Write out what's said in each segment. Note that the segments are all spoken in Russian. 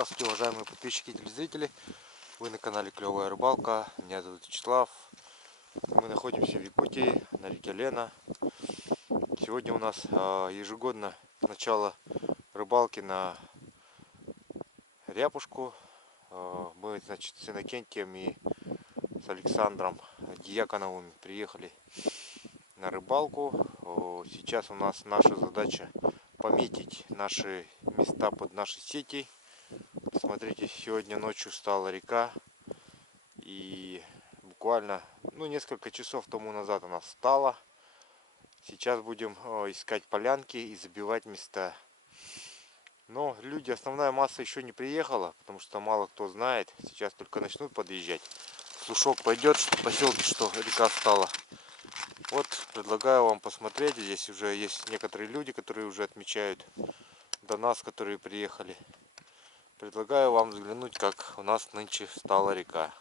Здравствуйте, уважаемые подписчики и телезрители. Вы на канале Клевая Рыбалка. Меня зовут Вячеслав. Мы находимся в Якутии на реке Лена. Сегодня у нас ежегодно начало рыбалки на ряпушку. Мы, значит, с Иннокентием и с Александром Дьяконовым приехали на рыбалку. Сейчас у нас наша задача пометить наши места под наши сети. Смотрите, сегодня ночью стала река, и буквально несколько часов тому назад она встала. Сейчас будем искать полянки и забивать места. Но люди, основная масса еще не приехала, потому что мало кто знает. Сейчас только начнут подъезжать. Слушок пойдет в поселке, что река встала. Вот, предлагаю вам посмотреть. Здесь уже есть некоторые люди, которые уже отмечают до нас, которые приехали. Предлагаю вам взглянуть, как у нас нынче встала река.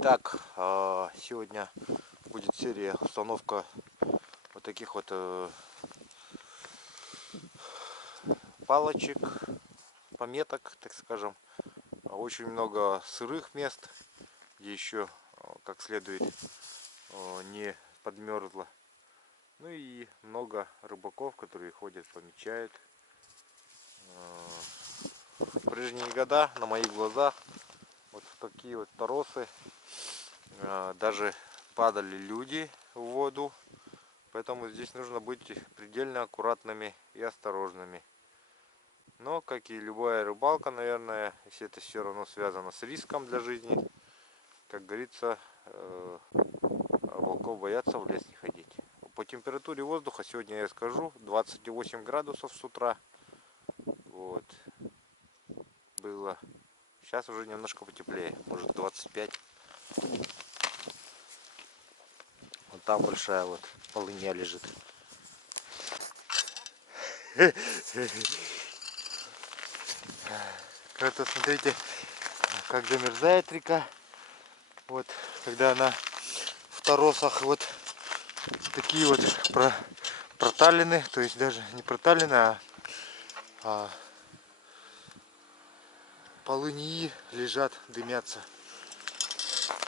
Итак, сегодня будет серия установка вот таких вот палочек, пометок, так скажем. Очень много сырых мест, где еще как следует не подмерзло. Ну и много рыбаков, которые ходят, помечают. В прежние года на моих глазах вот такие вот торосы даже падали люди в воду. Поэтому здесь нужно быть предельно аккуратными и осторожными. Но, как и любая рыбалка, наверное, если это все равно связано с риском для жизни, как говорится, волков боятся, в лес не ходить. По температуре воздуха сегодня я скажу 28 градусов с утра. Вот. Было. Сейчас уже немножко потеплее, может 25. Вот там большая вот полыня лежит. Это смотрите, как замерзает река. Вот, когда она в торосах, вот такие вот проталины, то есть даже не проталины, а полыньи лежат, дымятся.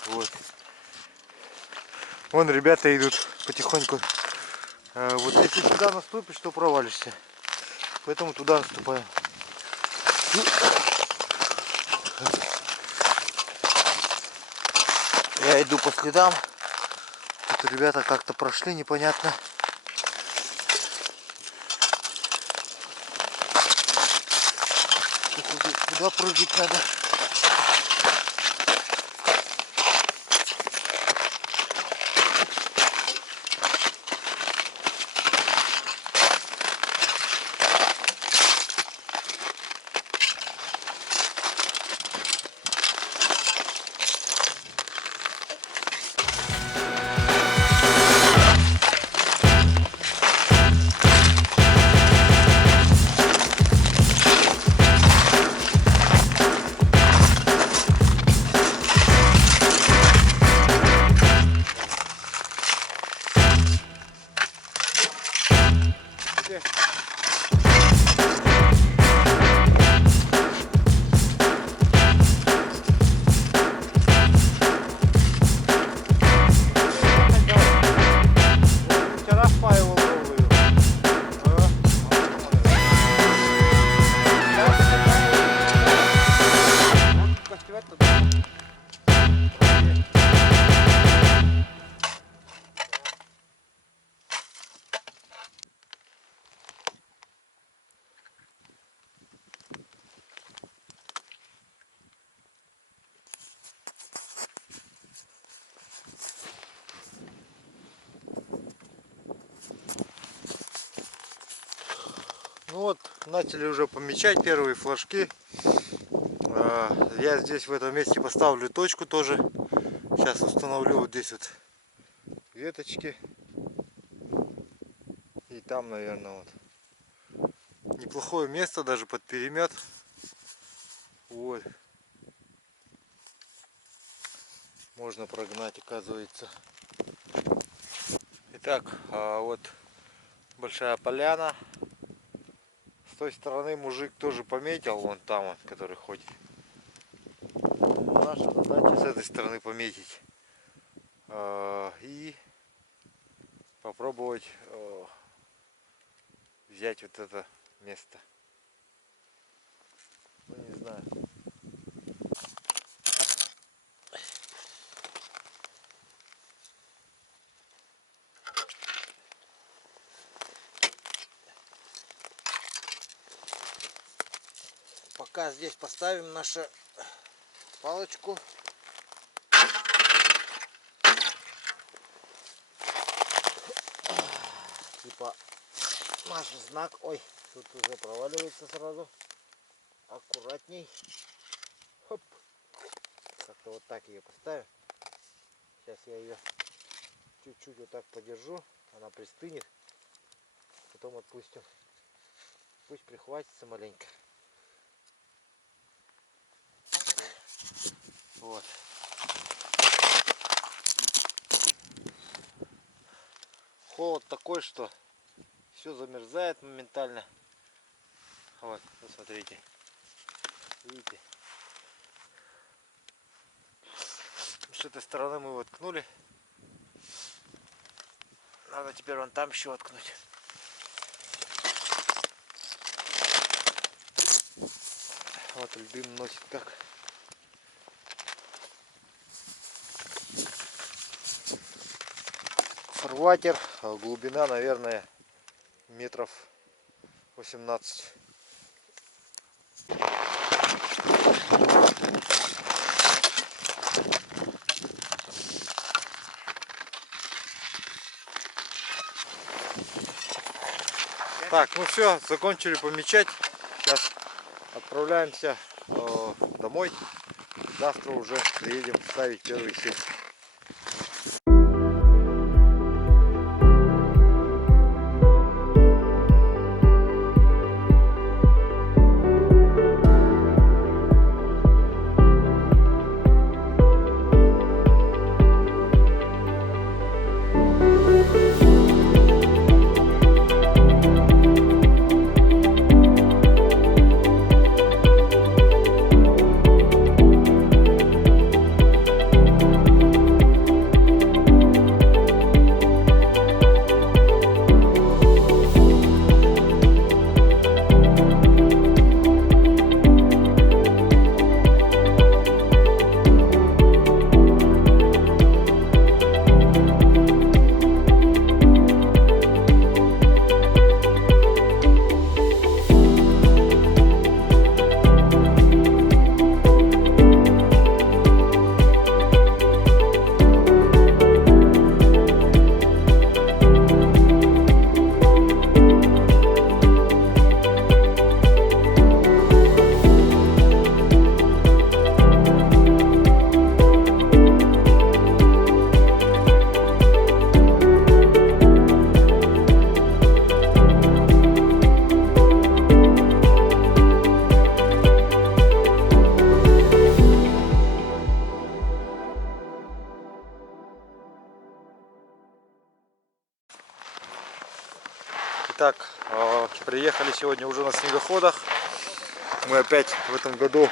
Вот. Вон ребята идут потихоньку. Вот если сюда наступишь, то провалишься. Поэтому туда наступаем. Я иду по следам. Тут ребята как-то прошли, непонятно. Куда прыгать надо? начали уже помечать первые флажки. Я здесь в этом месте поставлю точку тоже. Сейчас установлю вот здесь вот веточки. И там, наверное, вот. Неплохое место даже под перемет. Вот. Можно прогнать, оказывается. Итак, вот большая поляна. С той стороны мужик тоже пометил, вон там он, который ходит. Наша задача с этой стороны пометить. И попробовать взять вот это место. Ну, не знаю. Пока здесь поставим нашу палочку. Типа наш знак. Ой, тут уже проваливается сразу. Аккуратней. Хоп. Как-то вот так ее поставим. Сейчас я ее чуть-чуть вот так подержу. Она пристынет. Потом отпустим. Пусть прихватится маленько. Вот. Холод такой, что все замерзает моментально. Вот, посмотрите. Видите? С этой стороны мы воткнули. Надо теперь вон там еще воткнуть. Вот дым носит как. Фарватер, глубина, наверное, метров 18. Так, ну все, закончили помечать. Сейчас отправляемся домой. Завтра уже приедем ставить первые сети. Итак, приехали сегодня уже на снегоходах. Мы опять в этом году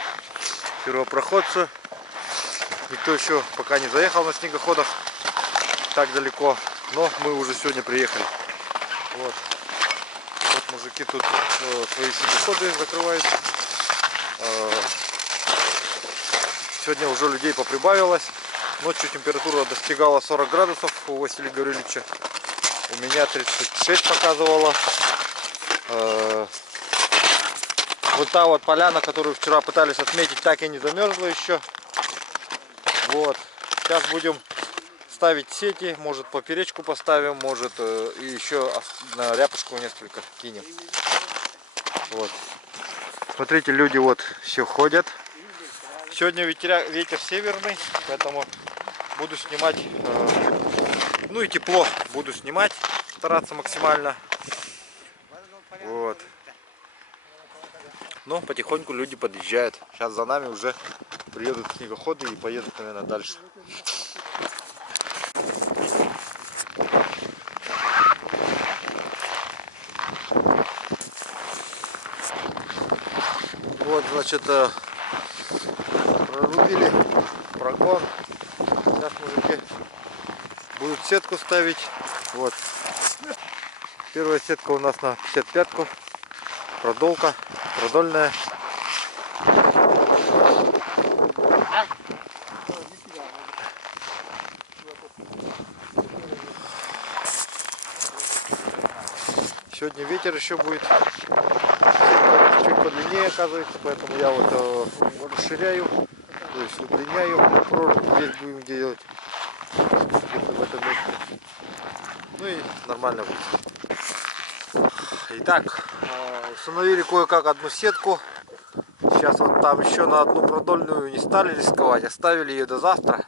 первопроходцы. Никто еще пока не заехал на снегоходах так далеко, но мы уже сегодня приехали. Вот мужики тут свои снегоходы закрывают. Сегодня уже людей поприбавилось. Ночью температура достигала 40 градусов у Василия Гавриловича. У меня 36 показывала. Вот та вот поляна, которую вчера пытались отметить, так и не замерзла еще. Вот. Сейчас будем ставить сети. Может, поперечку поставим, может, и еще на ряпушку несколько кинем. Вот. Смотрите, люди вот все ходят. Сегодня ветер северный, поэтому буду снимать, ну и тепло буду снимать, стараться максимально. Вот. Но потихоньку люди подъезжают. Сейчас за нами уже приедут снегоходы и поедут, наверное, дальше. Вот, значит, прорубили прогон. Сейчас мужики будут сетку ставить. Вот. Первая сетка у нас на 55-ку. Продольная. Сегодня ветер еще будет. Чуть подлиннее оказывается, поэтому я вот расширяю, то есть удлиняю прорубь. Здесь будем делать в этом месте. Ну и нормально будет. Итак, установили кое-как одну сетку. Сейчас вот там еще на одну продольную не стали рисковать, оставили ее до завтра.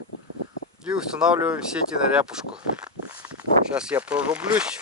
И устанавливаем сети на ряпушку. Сейчас я прорублюсь.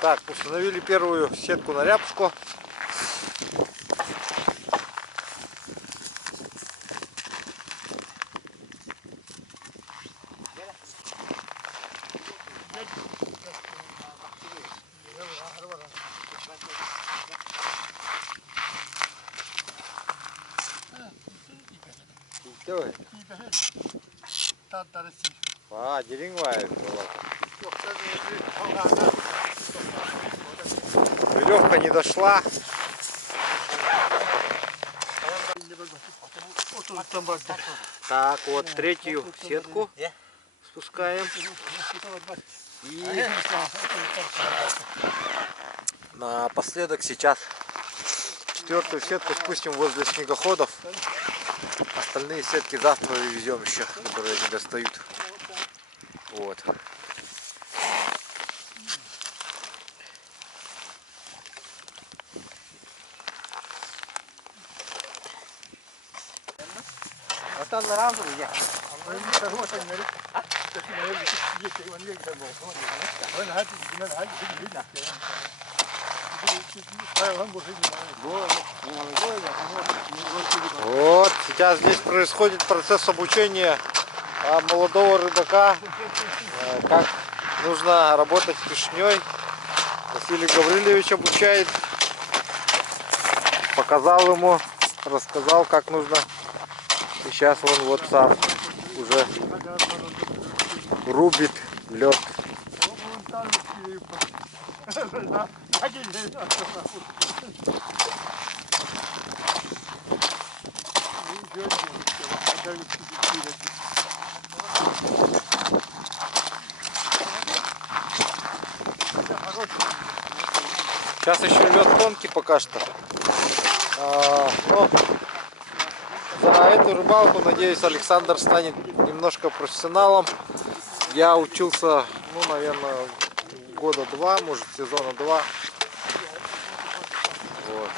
Так, установили первую сетку на ряпушку. Веревка не дошла. Так, вот третью сетку спускаем. И Напоследок сейчас четвертую сетку спустим возле снегоходов. Остальные сетки завтра везем еще, которые не достают. Вот. Вот, сейчас здесь происходит процесс обучения молодого рыбака, как нужно работать с клешней. Василий Гаврилович обучает, показал ему, рассказал, как нужно. И сейчас он вот сам уже рубит лед. Сейчас еще лед тонкий пока что. Но за эту рыбалку, надеюсь, Александр станет немножко профессионалом. Я учился, ну, наверное, года два, может, сезона два. Вот.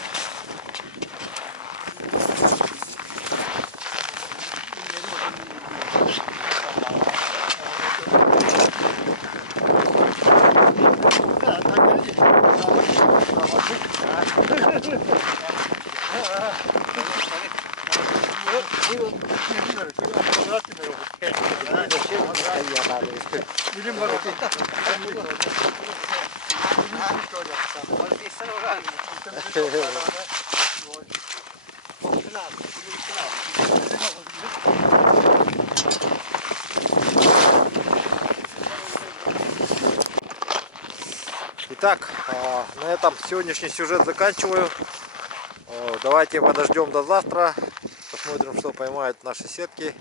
Итак, на этом сегодняшний сюжет заканчиваю. Давайте подождем до завтра. Посмотрим, что поймают наши сетки.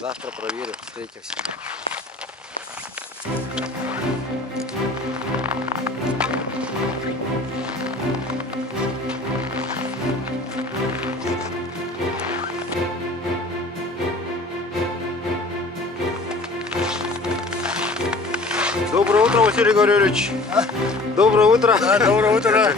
Завтра проверим, встретимся. Доброе утро, Василий Гаврилович. Доброе утро. Да, доброе утро.